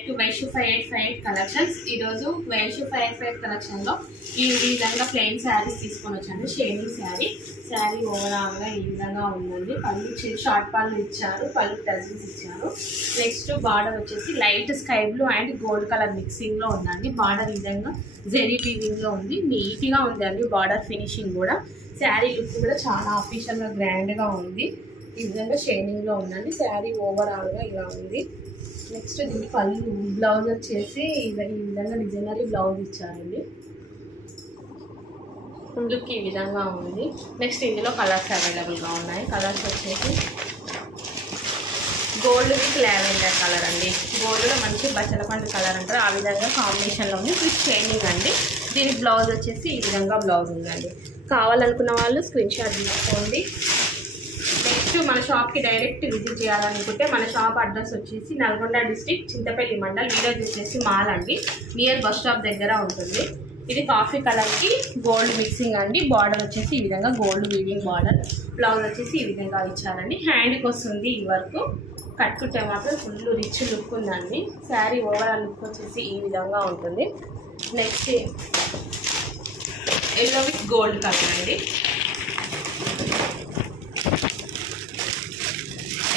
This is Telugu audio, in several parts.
Back to Vaishu 5858 collections. ఈరోజు వైషు 5858 కలెక్షన్లో ఈ విధంగా ప్లెయిన్ శారీస్ తీసుకొని వచ్చాను. షేడింగ్ శారీ ఓవరాల్గా ఈ విధంగా ఉందండి. పళ్ళు షార్ట్ పళ్ళు ఇచ్చారు, పళ్ళు టజిల్స్ ఇచ్చారు. నెక్స్ట్ బార్డర్ వచ్చేసి light sky blue and gold colour మిక్సింగ్లో ఉందండి. బార్డర్ ఈ విధంగా జెరీ వీవింగ్లో ఉంది. నీట్గా ఉందండి బార్డర్ ఫినిషింగ్ కూడా. శారీ లుక్ కూడా చాలా అఫీషియల్గా గ్రాండ్గా ఉంది. ఈ విధంగా షేడింగ్లో ఉందండి. శారీ ఓవరాల్గా ఇలా ఉంది. నెక్స్ట్ దీనికి పళ్ళు బ్లౌజ్ వచ్చేసి ఈ విధంగా డిజైనరీ బ్లౌజ్ ఇచ్చారండి. లుక్ ఈ విధంగా ఉంది. నెక్స్ట్ ఇందులో కలర్స్ అవైలబుల్గా ఉన్నాయి. కలర్స్ వచ్చేసి గోల్డ్ విత్ లావెండర్ కలర్ అండి. గోల్డ్లో మంచి బచ్చల పండు కలర్ అంటారు, ఆ విధంగా కాంబినేషన్లో ఉంది. విత్ షైనింగ్ అండి. దీని బ్లౌజ్ వచ్చేసి ఈ విధంగా బ్లౌజ్ ఉందండి. కావాలనుకున్న వాళ్ళు స్క్రీన్ షాట్ తీసుకోండి. నెక్స్ట్ మన షాప్కి డైరెక్ట్ విజిట్ చేయాలనుకుంటే మన షాప్ అడ్రస్ వచ్చేసి నల్గొండ డిస్ట్రిక్ట్, చింతపల్లి మండల్, విలేజ్ వచ్చేసి మాల్ అండి. నియర్ బస్ స్టాప్ దగ్గర ఉంటుంది. ఇది కాఫీ కలర్కి గోల్డ్ మిక్సింగ్ అండి. బార్డర్ వచ్చేసి ఈ విధంగా గోల్డ్ వీవింగ్ బార్డర్. బ్లౌజ్ వచ్చేసి ఈ విధంగా ఇచ్చారండి. హ్యాండ్కి వస్తుంది ఈ వర్క్. కట్టుకుంటే మాత్రం ఫుల్ రిచ్ లుక్ ఉందండి. శారీ ఓవరాల్ లుక్ వచ్చేసి ఈ విధంగా ఉంటుంది. Next yellow with gold colour అండి.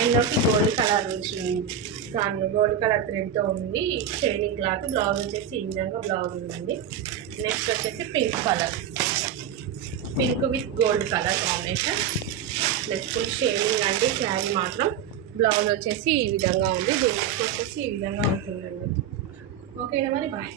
ఎల్లోకి గోల్డ్ కలర్ దానిలో గోల్డ్ కలర్ థ్రెడ్తో ఉంది. Shading cloth. బ్లౌజ్ వచ్చేసి ఈ విధంగా బ్లౌజ్ ఉందండి. నెక్స్ట్ వచ్చేసి pink colour, pink with gold colour combination. Next full shading అండి. శారీ మాత్రం బ్లౌజ్ వచ్చేసి ఈ విధంగా ఉంది. దీనికి వచ్చేసి ఈ విధంగా ఉంటుందండి. ఓకేనా మరి, బాయ్.